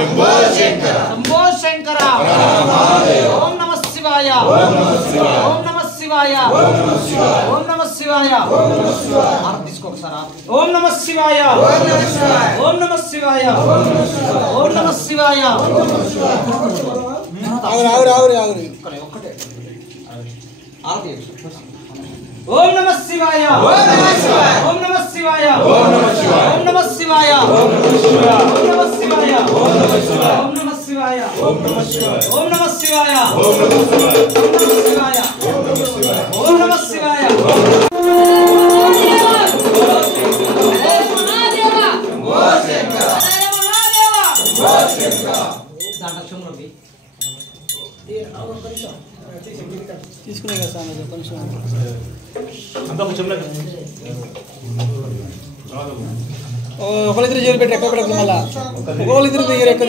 Shambho Shankara. శివాయ ఓం నమః శివాయ ఆర్తి తీసుకోకసారి ఓం నమః శివాయ ఓం నమః శివాయ ఓం నమః శివాయ ఆగురి ఒక్కటే ఆర్తి ఓం నమః శివాయ ఓం నమః శివాయ ఓం నమః శివాయ ఓం నమః శివాయ ఓం నమః శివాయ ఓం నమః శివాయ ఓం నమః శివాయ ఓం నమః శివాయ ఓం నమః శివాయ ఓం నమః శివాయ ఓం నమః శివాయ తీసుకునే కదా సార్ కొంచెం ఒకరిద్దరు చేరు పెట్టి ఎక్కడ పెట్టదు మళ్ళా ఒకరిద్దరు దగ్గర ఎక్కడ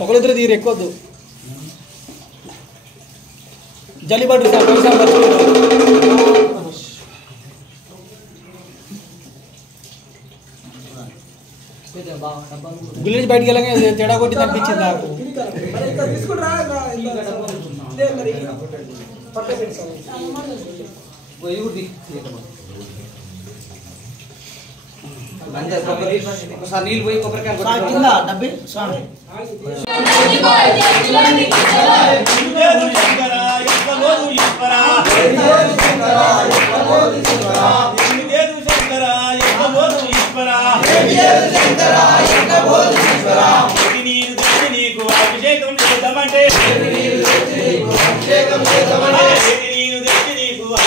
ఒకరిద్దరు దగ్గర ఎక్కొద్దు జల్లిబడ్డు సార్ గుళ్ళ నుంచి బయటికి వెళ్ళగా తేడా కొట్టి అనిపించింది నాకు ఒకసారి నీళ్ళు పోయి కొబ్బరికాయ డబ్బి స్వామి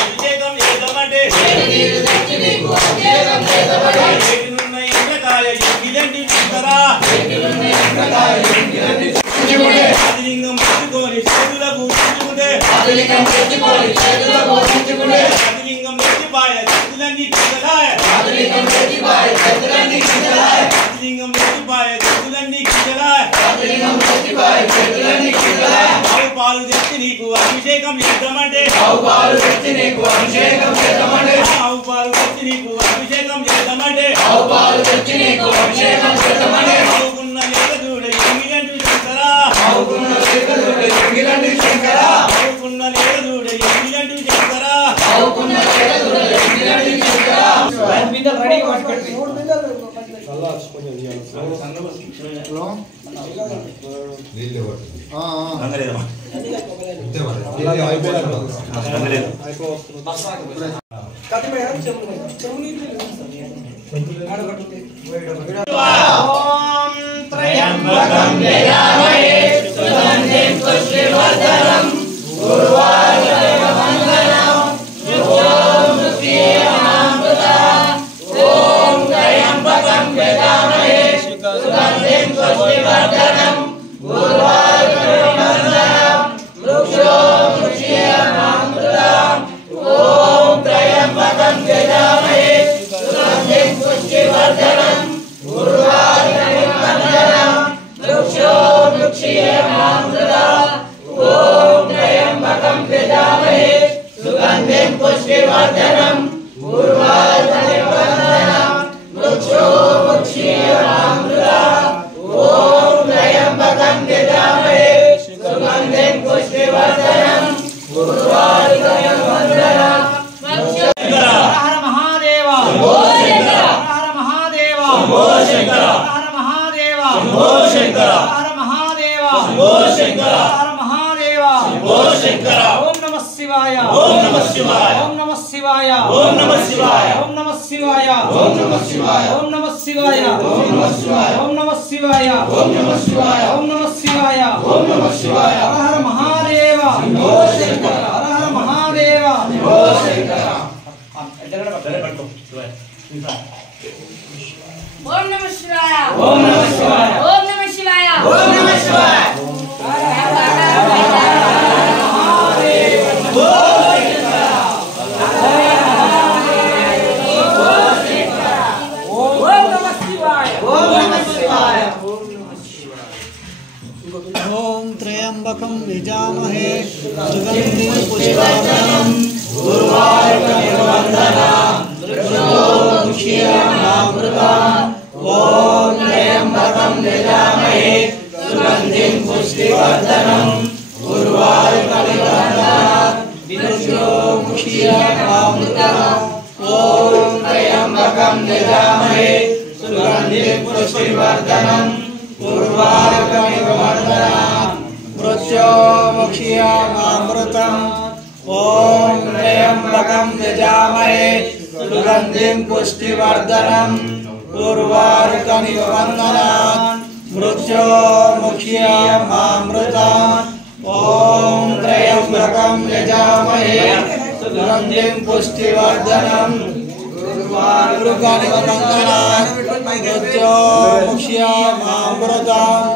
అభిషేకం చేద్దామంటే ఎంగిలంటి లింగం పెట్టుకొని చేతులకు ఉంచుకుంటే లింగం ఎత్తిపాయ చేతులన్నీ కిందలాయ లింగం ఎత్తిపాయ చేతులన్నీ కిందలాయ ఆవు పాలు తెచ్చి నీకు అభిషేకం చేద్దామంటే ఆవు పాలు తెచ్చి నీకు అభిషేకం చేద్దామంటే ఆవుకున్న లేక చూడ ఎంగిలంటి శంకరా ఆవుకున్న లేక చూడ ఎంగిలంటి శంకరా రెడీగా పట్టుకోండి ఓం త్రయంబకం యజామహే సుగంధిం పుష్టివర్ధనం ఉర్వారుకమివ మంగళం ఓం శ్రీరామామృతం ఓం త్రయంబకం యజామహే సుగంధిం పుష్టివర్ధనం ఉర్వారుకమివ మంగళం శ్రీరామామృతం ఓం త్రయంబకం యజామహే సుగంధిం పుష్టివర్ధనం ఉర్వారుకమివ మంగళం ఓం త్రయంబకం యజామహే సుగంధిం పుష్టివర్ధనం ఉర్వారుకమివ మంగళం ఓం త్రయంబకం యజామహే సుగంధిం పుష్టివర్ధనం ఉర్వారుకమివ మంగళం హర హర మహాదేవ హర హర మహాదేవ హర మహాదేవ హర మహాదేవ హర మహాదేవ ఓం నమః శివాయ ఓం నమః శివాయ ఓం నమః శివాయ ఓం నమః శివాయ ఓం నమః శివాయ ఓం నమః శివాయ ఓం నమః శివాయ ఓం నమః శివాయ ఓం నమః శివాయ ఓం నమః శివాయ ఓం నమః శివాయ ఓం నమః శివాయ హర హర మహాదేవ హర హర మహాదేవ ఓం నమః శివాయ ఓం నమః శివాయ ఓం నమః శివాయ ఓం నమః శివాయ ఓం త్రయంబకం యజామహే సుగంధిం పుష్టివర్ధనం ఉర్వారుకమివ మంగళం ఓం త్రయంబకం యజామహే सुगंधिं पुष्टिवर्धनं उर्वारुकमिवन्दनात् विद्योमुखीयमामृतम् ॐ त्र्यम्बकं यजामहे सुगंधिं पुष्टिवर्धनम् उर्वारुकमिवन्दनात् मृत्योमुखीयमामृतम् ॐ त्र्यम्बकं यजामहे सुगन्धिं पुष्टिवर्धनम् उर्वारुकमिव वन्दनात् मृत्योमुखीयमामृतम् ॐ त्र्यम्बकं यजामहे सुगन्धिं पुष्टिवर्धनम् उर्वारुकमिव वन्दनात् मृत्योमुखीयमामृतम्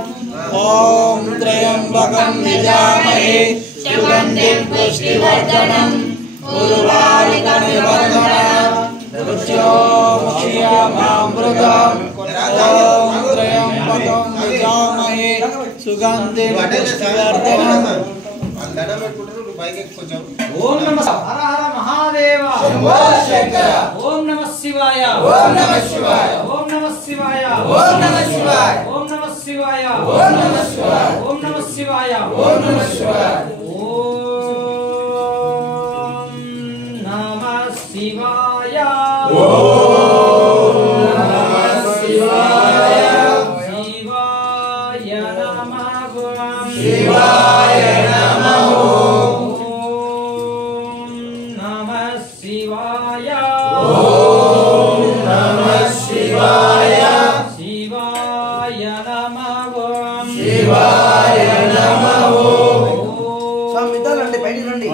ॐ त्र्यम्बकं यजामहे सुगन्धिं पुष्टिवर्धनम् उर्वारुकमिव वन्दनात् मृत्योमुखीयमामृतम् ॐ त्र्यम्बकं यजामहे सुगन्धिं पुष्टिवर्धनम् ओम नमः हर हर महादेव शंभो शंकर ओम नमः शिवाय ओम नमः शिवाय ओम नमः शिवाय ओम नमः शिवाय ओम नमः शिवाय ओम नमः शिवाय ओम नमः शिवाय ओम नमः शिवाय ओम नमः शिवाय ओम नमः शिवाय शिवाय नमः शिवाय नमः ओम नमः शिवाय शिवाय नमः शिवाय नमः स्वामी बैठ రండి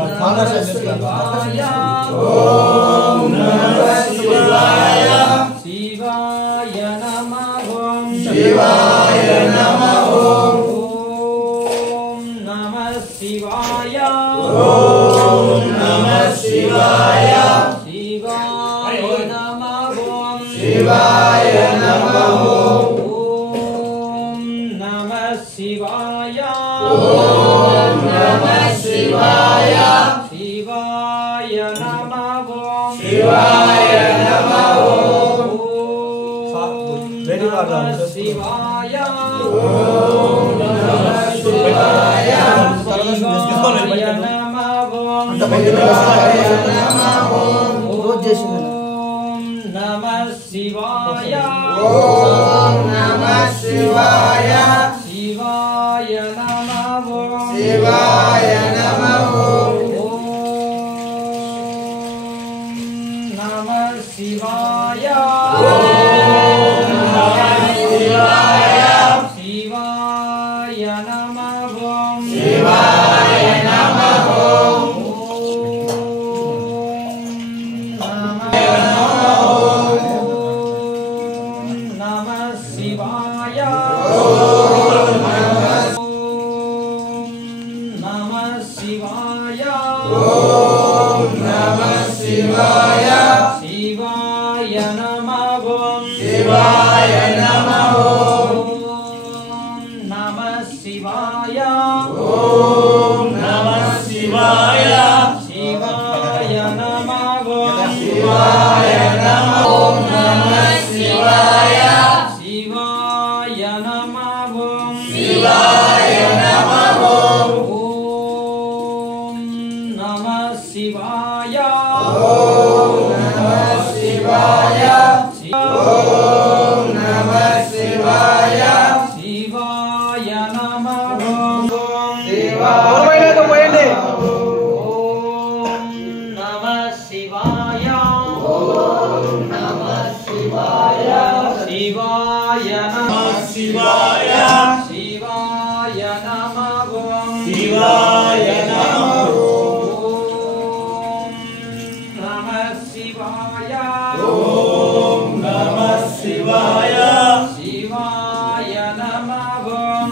ओम नमः शिवाय शिवाय नमः शिवाय नमः ओम नमः शिवाय ओम नमः शिवाय शिवाय नमः शिवाय नमः ओम नमः शिवाय ओम नमः शिवाय शिवाय नमः शिवाय नमः ओम नमः शिवाय ओम नमः शिवाय शिवाय नमः शिवाय नमः ओम नमः शिवाय ओम नमः शिवाय शिवाय नमः शिवाय नमः ओम नमः शिवाय ओम नमः शिवाय शिवाय नमः शिवाय नमः नमः शिवाय नमः शिवाय ओम नमः शिवाय शिवाय नमः शिवाय नमः नमः शिवाय ओम नमः शिवाय शिवाय नमः शिवाय नमः ओम नमः शिवाय शिवाय नमः शिवाय नमः ओम नमः शिवाय ओम नमः शिवाय ओम नमः शिवाय शिवाय नमः शिवाय ओम नमः शिवाय ओम नमः शिवाय शिवाय नमः शिवाय शिवाय नमः शिवाय नमः ओम नमः शिवाय ओम नमः शिवाय शिवाय नमः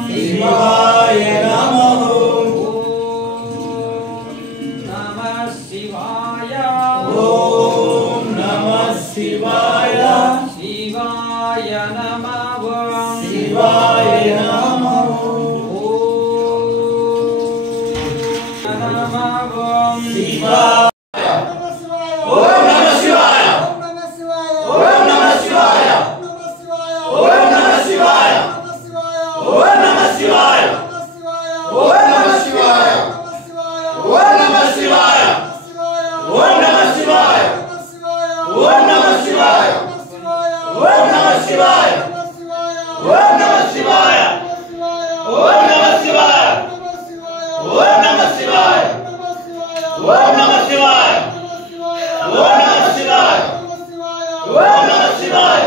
शिवाय नमः नमः शिवाय ओम नमः शिवाय शिवाय नमः शिवाय नमः शिवाय ओम नमः शिवाय ओम नमः शिवाय ओम नमः शिवाय ओम नमः शिवाय शिवाय ओम नमः शिवाय ओम नमः शिवाय ओम नमः शिवाय ओम नमः शिवाय ओम नमः शिवाय ओम नमः शिवाय ओम नमः शिवाय ओम नमः शिवाय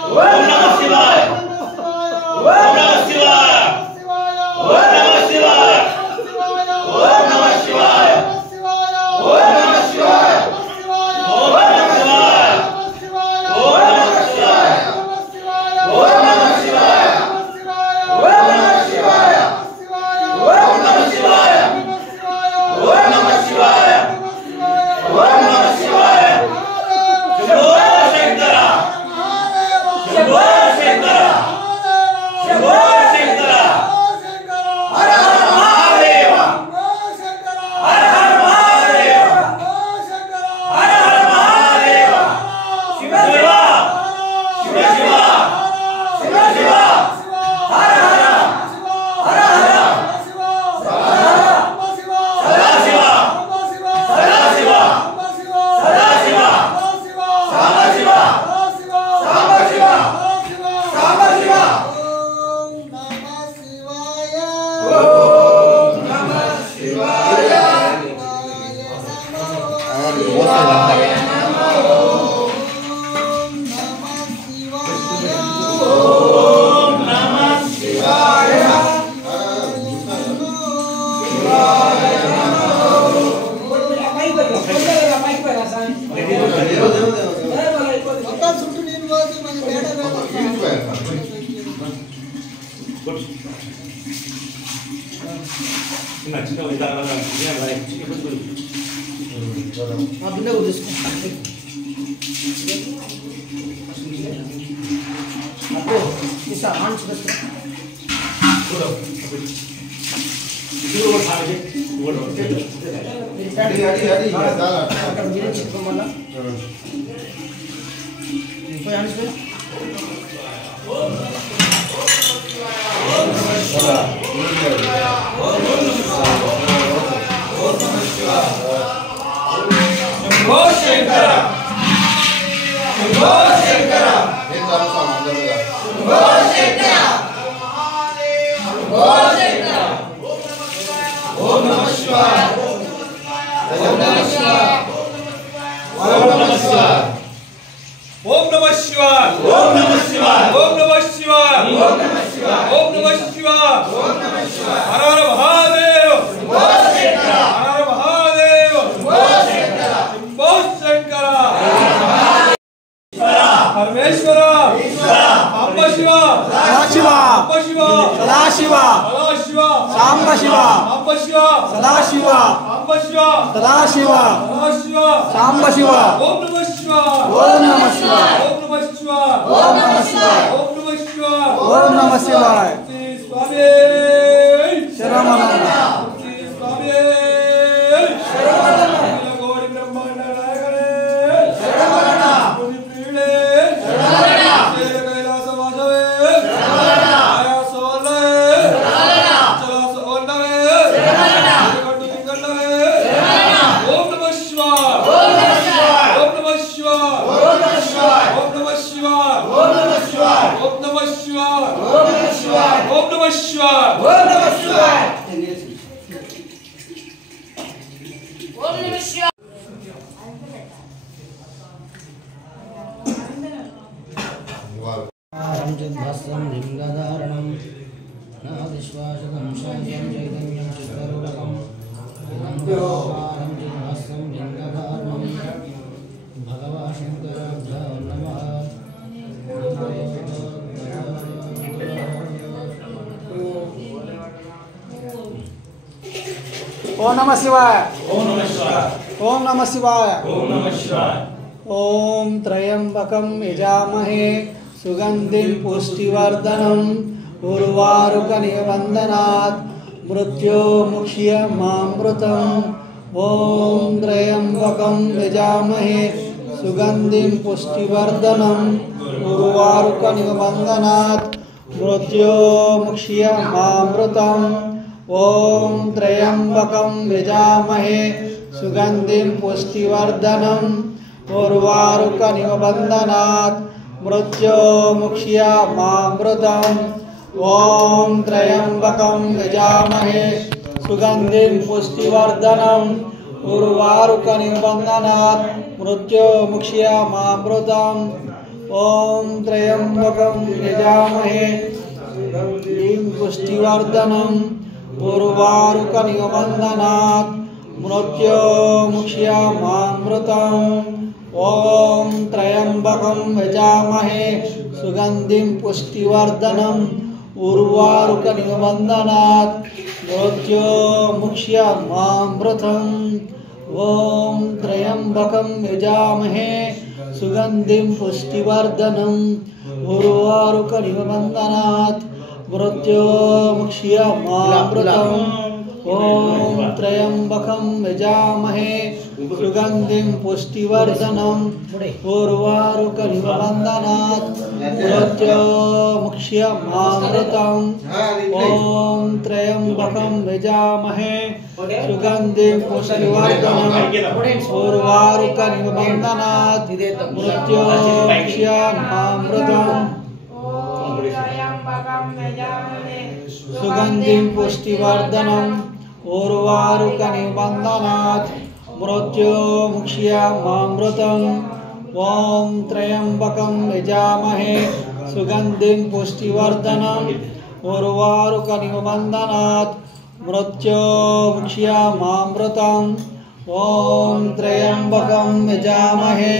ओम नमः शिवाय ओम नमः शिवाय ओम नमः शिवाय ओम नमः शिवाय ओम नमः शिवाय ओम नमः शिवाय ओम नमः शिवाय ओम नमः शिवाय ओम नमः शिवाय ओम नमः शिवाय ओम नमः शिवाय शंभो शंकर शंभो शंकर शंभो शंकर हर हर महादेव हर हर महादेव हर हर महादेव शिव शिवा शिव शिवा शिव शिवा हर हर हर हर सदा शिवा सदा शिवा सदा शिवा साम शिवा साम शिवा साम शिवा ओम नमः शिवाय ओम नमः शिवाय शंभो शंकर शंभो शंकर शंभो शंकर शंभो शंकर ओम नमः शिवाय ओम नमः शिवाय ओम नमः शिवाय ओम नमः शिवाय ओम नमः शिवाय ओम नमः शिवाय ओम नमः शिवाय ओम नमः शिवाय ओम नमः शिवाय हर हर महादेव शंभो शंकर हर हर महादेव शंभो शंकर शंभो शंकर परमेश्वर सांब शिव सदाशिव सांब शिव सदाशिव सदाशिव सांब शिव सांब शिव सदाशिव सांब शिव सदाशिव सदाशिव सांब शिव ओम नमः शिवाय ओम नमः शिवाय ओम नमः शिवाय ओम नमः शिवाय ओम नमः शिवाय ओम नमः शिवाय श्री स्वामी शरणमनंद श्री स्वामी शरणमनंद गौरी ब्रह्मांड नायकने शरणमनंद मुनि प्रिये शरणमनंद शेर कैलास वासवे शरणमनंद आया सोले शरणमनंद चला सोलवे शरणमनंद कट्टु तिंगलवे शरणमनंद ओम नमः शिवाय ओम नमः शिवाय ओम नमः शिवाय ओम नमः शिवाय ओम नमः शिवाय ओम नमः शिवाय ओम नमः शिवाय ओम नमः शिवाय ओम नमः शिवाय ओम नमः शिवाय ओम नमः शिवाय भस्म लिंगधारणं नादिश्वासकं शैलं चैतन्यं चित्तरूपकं भस्म लिंगधारणं भगवा शंकराभ्यो नमः ओम नमः शिवाय ओम नमः शिवाय ओम नमः शिवाय ओम नमः शिवाय ओम त्र्यंबकं यजामहे सुगंधिं पुष्टिवर्धनम् उर्वारुकनिबन्धनात् मृत्योर्मुक्षीयमामृतम् ओम त्र्यंबकं यजामहे सुगंधिं पुष्टिवर्धनम् उर्वारुकनिबन्धनात् मृत्योर्मुक्षीयमामृतम् ओम त्र्यंबकं यजामहे सुगंधिं पुष्टिवर्धनम् उर्वारुकनिबन्धनात् मृत्योर्मुक्ष्यामामृतम् ॐ त्र्यम्बकं यजामहे सुगन्धिं पुष्टिवर्धनम् उर्वारुकनिबन्धनात् मृत्योर्मुक्ष्यामामृतम् ॐ त्र्यम्बकं यजामहे सुगन्धिं पुष्टिवर्धनम् उर्वारुकनिबन्धनात् मृत्योर्मुक्ष्यामामृतम् ॐ त्र्यम्बकं यजामहे सुगन्धिं पुष्टिवर्धनम् उर्वारुकनिबन्धनात् मृत्योर्मुक्ष्यामामृतम् ॐ त्र्यम्बकं यजामहे सुगन्धिं पुष्टिवर्धनम् उर्वारुकनिबन्धनात् मृत्योर्मुक्ष्यामामृतम् ॐ त्र्यम्बकं यजामहे सुगन्धिं पुष्टिवर्धनम् उर्वारुकनिबन्धनात् मृत्योर्मुक्ष्यामामृतम् ॐ त्र्यम्बकं यजामहे सुगन्धिं पुष्टिवर्धनम् उर्वारुकनिबन्धनात् मृत्योर्मुक्ष्यामामृतम् सुगन्धिं पुष्टिवर्धनम् उर्वारुकनिबन्धनात् मृत्योर्मुक्ष्यामामृतम् ॐ त्र्यम्बकं यजामहे सुगन्धिं पुष्टिवर्धनम् उर्वारुकनिबन्धनात् मृत्योर्मुक्ष्यामामृतम् ॐ त्र्यम्बकं यजामहे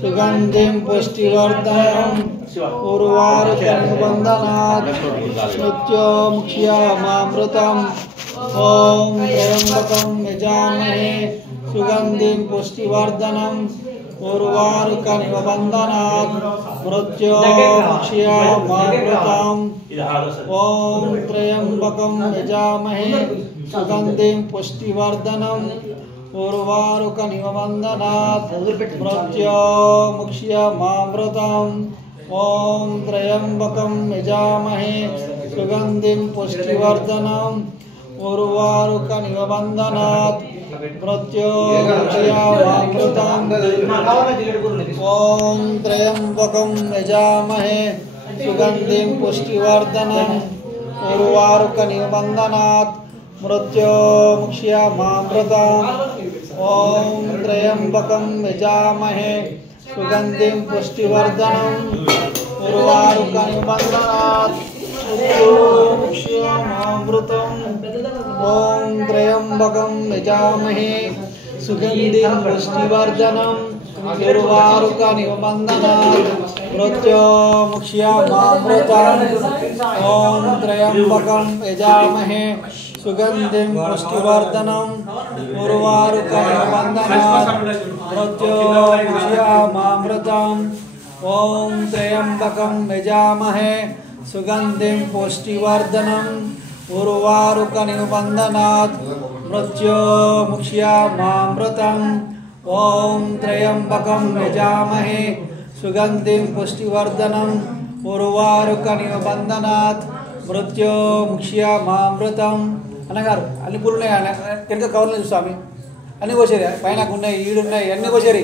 सुगन्धिं पुष्टिवर्धनम् उर्वारुकनिबन्धनात् मृत्योर्मुक्ष्यामामृतम् ॐ त्र्यम्बकं यजामहे सुगन्धिं पुष्टिवर्धनम् उर्वारुकनिबन्धनात् मृत्योर्मुक्ष्यामामृतम् ॐ त्र्यम्बकं यजामहे सुगन्धिं पुष्टिवर्धनम् उर्वारुकनिबन्धनात् मृत्योर्मुक्ष्यामामृतम् ॐ त्र्यम्बकं यजामहे सुगन्धिं पुष्टिवर्धनम् उर्वारुकनिबन्धनात् मृत्योर्मुक्ष्यामामृतम् ॐ त्र्यम्बकं यजामहे सुगन्धिं पुष्टिवर्धनम् उर्वारुकनिबन्धनात् मृत्योर्मुक्ष्यामामृतम् ॐ त्र्यम्बकं यजामहे सुगन्धिं पुष्टिवर्धनम् उर्वारुकनिबन्धनात् मृत्योर्मुक्ष्यामामृतम् ॐ त्र्यम्बकं यजामहे सुगन्धिं पुष्टिवर्धनम् उर्वारुकनिबन्धनात् मृत्योर्मुक्ष्यामामृतम् ॐ त्र्यम्बकं यजामहे सुगन्धिं पुष्टिवर्धनम् उर्वारुकनिबन्धनात् मृत्योर्मुक्ष्यामामृतम् ॐ त्र्यम्बकं यजामहे सुगन्धिं पुष्टिवर्धनम् उर्वारुकनिबन्धनात् मृत्योर्मुक्ष्यामामृतम् ॐ त्र्यम्बकं यजामहे सुगन्धिं पुष्टिवर्धनम् उर्वारुकनिबन्धनात् मृत्योर्मुक्ष्यामामृतम् అన్నగారు అన్ని పూలు ఉన్నాయి వెనక కవర్లు స్వామి అన్ని కోసేరి పైన ఉన్నాయి ఈడు ఉన్నాయి అన్ని కోసేరి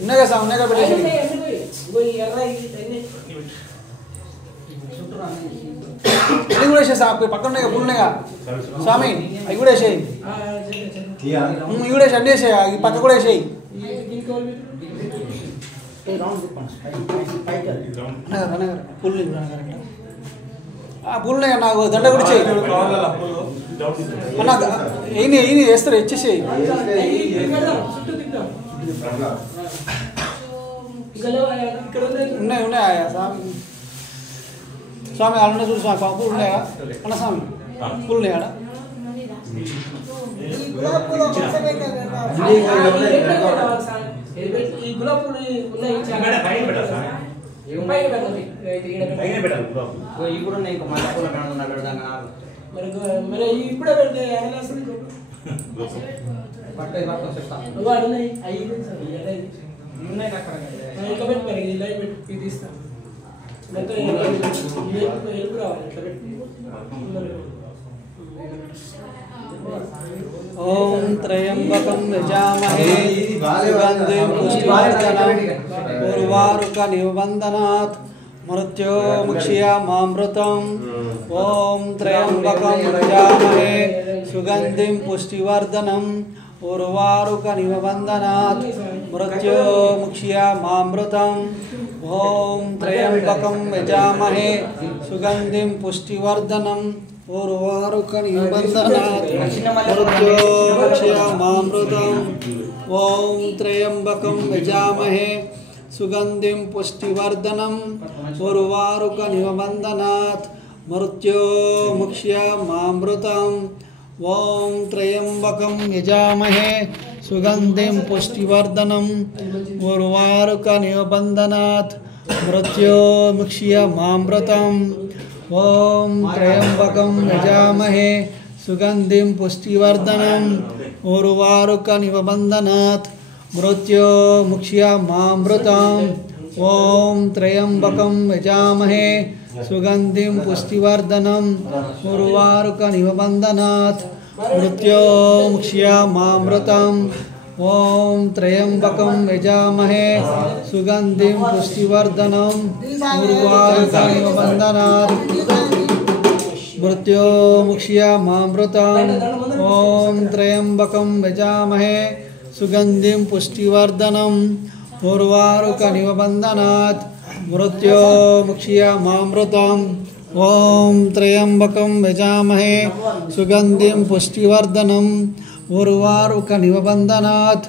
ఉన్నాయి కదా స్వామి ఉన్నాయి కదా పెట్టేసి అవి కూడా వేసేసా పక్కన ఉన్నాయి పూలు ఉన్నాయిగా స్వామి అవి కూడా వేసేయి ఇవి కూడా వేసి అన్నీ వేసేయి ఈ పక్క కూడా వేసేయి పూలు పూలు ఉన్నాయి నాకు దండ కూడా చేయి అన్న ఈయన వేస్తారు ఇచ్చేసేయి ఉన్నాయి ఉన్నాయా స్వామి స్వామి అన్న చూడు స్వామి పూలు ఉన్నాయా అన్న స్వామి పూలు ఉన్నాయా ఇప్పుడే పెడితే ఇంకా పెట్టి లైవ్ పెట్టి తీస్తాను మొత్తం రావాలి ఇట్లా పెట్టి ओम त्र्यंबकं यजामहे सुगंधिं पुष्टिवर्धनम् उर्वारुकमिव बन्धनात् मृत्योर्मुक्षीयमामृतम् ओम त्र्यंबकं यजामहे सुगंधिं पुष्टिवर्धनम् उर्वारुकमिव बन्धनात् मृत्योर्मुक्षीयमामृतम् ओम त्र्यंबकं यजामहे सुगंधिं पुष्टिवर्धनम् उर्वारुकमिव बन्धनात् मृत्योर्मुक्षीयमामृतम् ओम त्र्यंबकं यजामहे सुगंधिं पुष्टिवर्धनम् उर्वारुकमिव बन्धनात् मृत्योर्मुक्षीयमामृतम् ओम त्र्यंबकं यजामहे सुगंधिं पुष्टिवर्धनम् उर्वारुकमिव बन्धनात् मृत्योर्मुक्षीयमामृतम् ओम त्र्यंबकं यजामहे सुगंधिं पुष्टिवर्धनम् उर्वारुकमिव बन्धनात् मृत्योर्मुक्षीयमामृतम् ओम त्र्यंबकं यजामहे सुगंधिं पुष्टिवर्धनम् उर्वारुकमिव बन्धनात् मृत्योर्मुक्षीयमामृतम् ओम त्र्यंबकं यजामहे सुगंधिं पुष्टिवर्धनम् उर्वारुकमिव बन्धनात् मृत्योर्मुक्षीयमामृतम् ओम त्र्यंबकं यजामहे सुगंधिं पुष्टिवर्धनम् उर्वारुकमिव बन्धनात् मृत्योर्मुक्षीयमामृतम् ओम त्र्यंबकं यजामहे सुगंधिं पुष्टिवर्धनम् उर्वारुकमिव बन्धनात्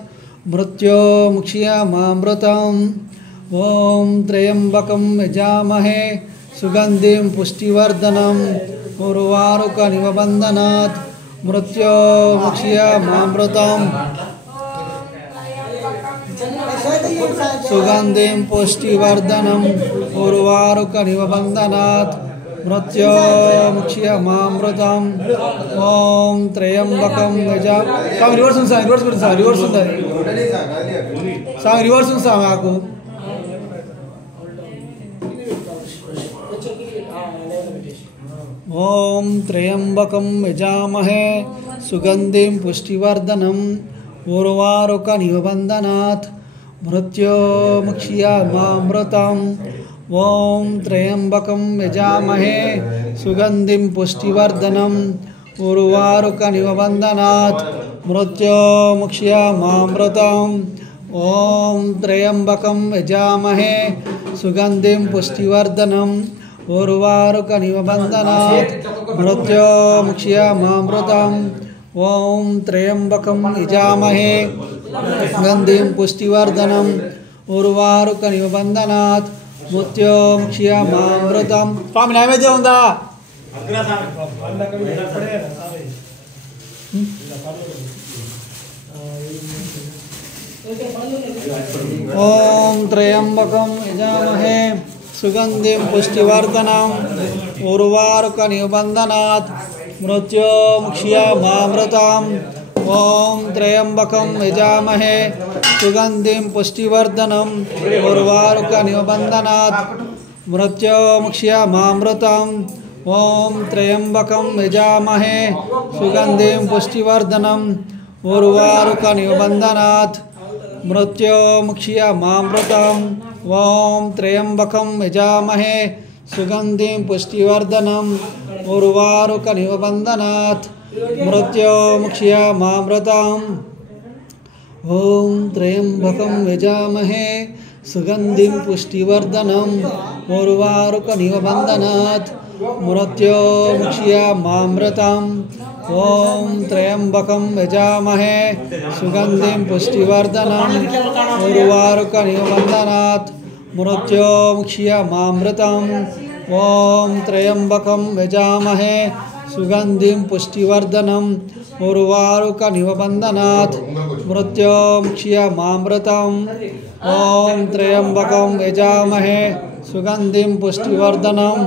मृत्योर्मुक्षीयमामृतम् ओम त्र्यंबकं यजामहे सुगंधिं पुष्टिवर्धनम् उर्वारुकमिव बन्धनात् मृत्योर्मुक्षीयमामृतम् सुगंधिं पुष्टिवर्धनम् उर्वारुकमिव बन्धनात् मृत्योर्मुक्षीयमामृतम् ओम त्र्यंबकं यजामहे स्वामी रिवर्स स्वामी रिवर्स स्वामी आकु ओम त्र्यंबकं यजामहे सुगंधिं पुष्टिवर्धनम् उर्वारुकमिव बन्धनात् मृत्योर्मुक्षीयमामृतम् ओम त्र्यंबकं यजामहे सुगंधिं पुष्टिवर्धनम् उर्वारुकमिव बन्धनात् मृत्योर्मुक्षीयमामृतम् ओम त्र्यंबकं यजामहे सुगंधिं पुष्टिवर्धनम् उर्वारुकमिव बन्धनात् मृत्योर्मुक्षीयमामृतम् ओम त्र्यंबकं यजामहे सुगंधिं पुष्टिवर्धनम् उर्वारुकमिव बन्धनात् मृत्योर्मुक्षीयमामृतम् स्वामी नैवेद्యం ఉందా ओम त्र्यंबकं यजामहे सुगंधिं पुष्टिवर्धनम् उर्वारुकमिव बन्धनात् मृत्योर्मुक्षीयमामृतम् ओम त्र्यंबकं यजामहे सुगंधिं पुष्टिवर्धनम् उर्वारुकमिव बन्धनात् मृत्योर्मुक्षीयमामृतम् ओम त्र्यंबकं यजामहे सुगंधिं पुष्टिवर्धनम् उर्वारुकमिव बन्धनात् मृत्योर्मुक्षीयमामृतम् ओम त्र्यंबकं यजामहे सुगंधिं पुष्टिवर्धनम् उर्वारुकमिव बन्धनात् मृत्योर्मुक्षीयमामृतम् ओम त्र्यंबकं यजामहे सुगंधिं पुष्टिवर्धनम् उर्वारुकमिव बन्धनात् मृत्योर्मुक्षीयमामृतम् ओम त्र्यंबकं यजामहे सुगंधिं पुष्टिवर्धनम् उर्वारुकमिव बन्धनात् मृत्योर्मुक्षीयमामृतम् ओम त्र्यंबकं यजामहे सुगंधिं पुष्टिवर्धनम् उर्वारुकमिव बन्धनात् मृत्योर्मुक्षीयमामृतम् ओम त्र्यंबकं यजामहे सुगंधिं पुष्टिवर्धनम्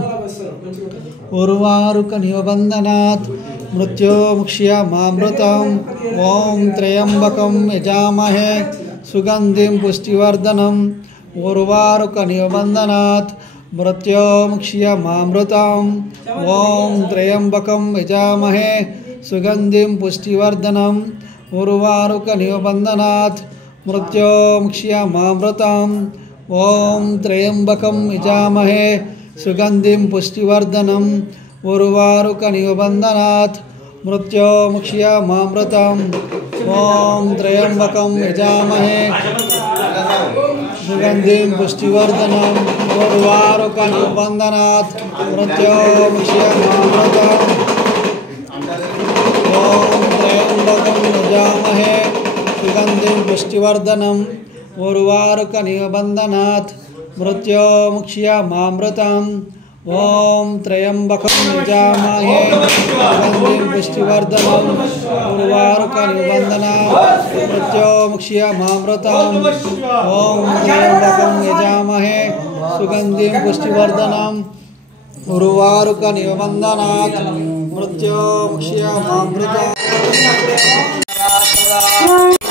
उर्वारुकमिव बन्धनात् मृत्योर्मुक्षीयमामृतम् ओम त्र्यंबकं यजामहे सुगंधिं पुष्टिवर्धनम् उर्वारुकमिव बन्धनात् मृत्योमुक्ष्यमामृतम् ॐ त्र्यम्बकं यजामहे सुगन्धिं पुष्टिवर्धनम् उर्वारुकनिबन्धनात् मृत्योमुक्ष्यमामृतम् ॐ त्र्यम्बकं यजामहे सुगन्धिं पुष्टिवर्धनम् उर्वारुकनिबन्धनात् मृत्योमुक्ष्यमामृतम् ॐ त्र्यम्बकं यजामहे सुगन्धिं पुष्टिवर्धनम् उर्वारुकनिबन्धनात् मृत्योमुक्ष्यमामृतम् ॐ त्र्यम्बकं यजामहे सुगन्धिं पुष्टिवर्धनम् उर्वारुकनिबन्धनात् मृत्योमुक्ष्यमामृतम् ॐ त्र्यम्बकं यजामहे सुगन्धिं पुष्टिवर्धनम् उर्वारुकनिबन्धनात् मृत्योमुक्ष्यमामृतम् ॐ त्र्यम्बकं यजामहे सुगन्धिं पुष्टिवर्धनम् उर्वारुकनिबन्धनात् मृत्योमुक्ष्यमामृतम्